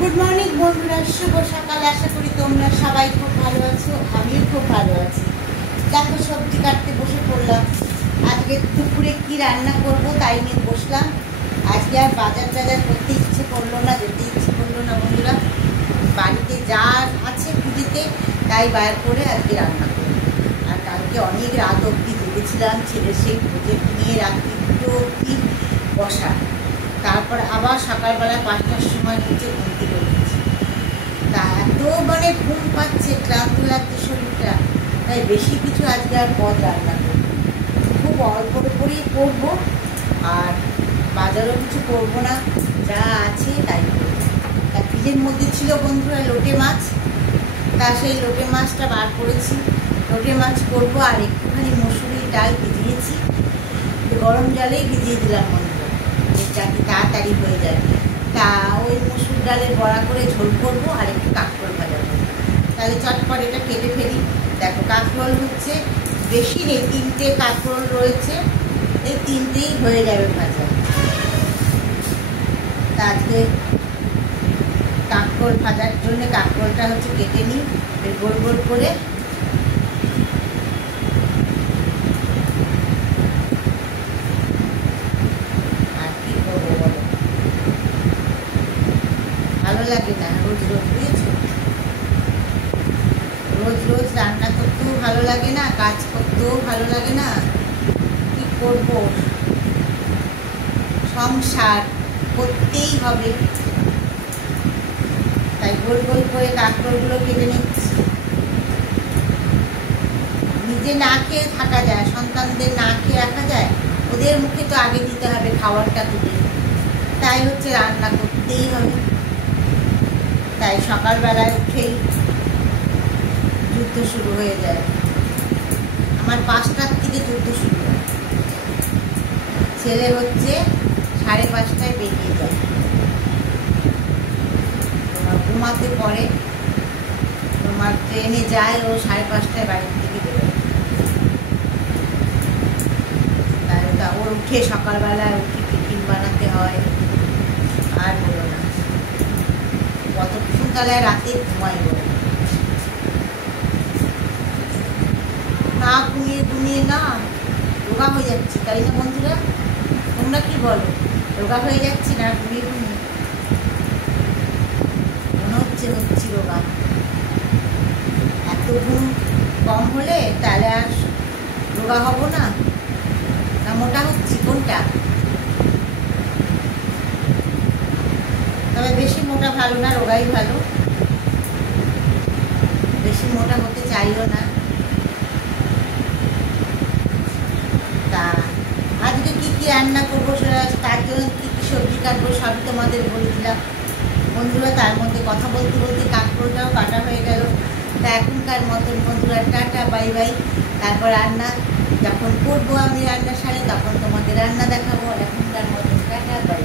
Good morning বন্ধুরা, শুভ সকাল। আশা করি তোমরা সবাই খুব ভালো আছো, আমিও খুব ভালো আছি। দেখো, সবজি কাটতে বসে পড়লাম। আজকে দুপুরে কি রান্না করব তাই নিয়ে বসলাম। আজকে আর বাজার টাজার করতে ইচ্ছে করলো না, যেতে ইচ্ছে করলো না বন্ধুরা। বাড়িতে যা আছে পুজোতে তাই বার করে আজকে রান্না করব। আর কালকে অনেক রাত অবধি জেগেছিলাম, ছেলে সেই প্রজেক্ট নিয়ে রাত্রি 2 অবধি বসা। তারপর আবার সকালবেলা 5টার সময় নিচে ঘুম থেকে উঠেছি। তা এত ঘুম পাচ্ছে, ক্লান্ত লাগছে শরীরটা, তাই বেশি কিছু আজকে আর পদ রান্না করবো, খুব অল্প করেই করবো। আর বাজারও কিছু করবো না, যা আছে তাই করবো। তা ফ্রিজের মধ্যে ছিল বন্ধুরা লোটে মাছ, তা সেই লোটে মাছটা বার করেছি, লোটে মাছ করবো। আর একটুখানি মসুরির ডাল ভিজিয়েছি, গরম জলেই ভিজিয়ে দিলাম বন্ধুরা, যাতে তাড়াতাড়ি হয়ে যায়। তা ওই মসুর ডালের বড়া করে ঝোল করবো আর একটু কাঁকরোল ভাজা করবো। তাহলে চটপট এটা কেটে ফেলি। দেখো, কাঁকরোল হচ্ছে বেশি নেই, 3টে কাঁকরোল রয়েছে, এই 3টেই হয়ে যাবে ভাজা। তা আজকে কাঁকরোল ভাজার জন্য কাঁকরোলটা হচ্ছে কেটে নিই গোল গোল করে। ভালো লাগে না রোজ রোজ, বুঝেছো? রোজ রোজ রান্না করতেও ভালো লাগে না, কাজ করতেও ভালো লাগে না। কি করবো, সংসার করতেই হবে। তাই গোল গোল করে কাঁকরোলগুলো কেটে নিচ্ছি। নিজে না খেয়ে থাকা যায়, সন্তানদের না খেয়ে রাখা যায়? ওদের মুখে তো আগে দিতে হবে খাবারটা তুলে, তাই হচ্ছে রান্না করতেই হবে। তাই সকালবেলায় উঠেই যুদ্ধ শুরু হয়ে যায়। আমার 5টার থেকে যুদ্ধ শুরু হয়। ছেলে হচ্ছে 5:30টায় বেরিয়ে যায়, তোমার ঘুমাতে পড়ে, তোমার ট্রেনে যায়, ও 5:30টায় বাড়ির থেকে বেরোয়। তাই ওর উঠে সকালবেলায় উঠে টিফিন বানাতে হয়। আর বলো না, কতক্ষণ তাহলে রাতে ঘুমাই বলো না, ঘুমিয়ে ঘুমিয়ে না রোগা হয়ে যাচ্ছি, তাই না বন্ধুরা? তোমরা কি বলো, রোগা হয়ে যাচ্ছি না ঘুমিয়ে ঘুমিয়ে? মনে হচ্ছে রোগা। এত ঘুম কম হলে তাহলে আর রোগা হব না, না মোটা হচ্ছি, কোনটা? তবে বেশি মোটা ভালো না, রোগাই ভালো। বেশি মোটা হতে চাইও না। তা আজকে কি কি রান্না করবো, তার জন্য কী কী সবজি কাটবো সবই তোমাদের বলে দিলাম বন্ধুরা। তার মধ্যে কথা বলতে বলতে কাঁকরোলটাও কাটা হয়ে গেল। তা এখনকার মতন বন্ধুরা টাটা বাই বাই। তারপর রান্না যখন করবো আমি রান্নার সারে, তখন তোমাদের রান্না দেখাবো। এখনকার মতন টাটা বাই।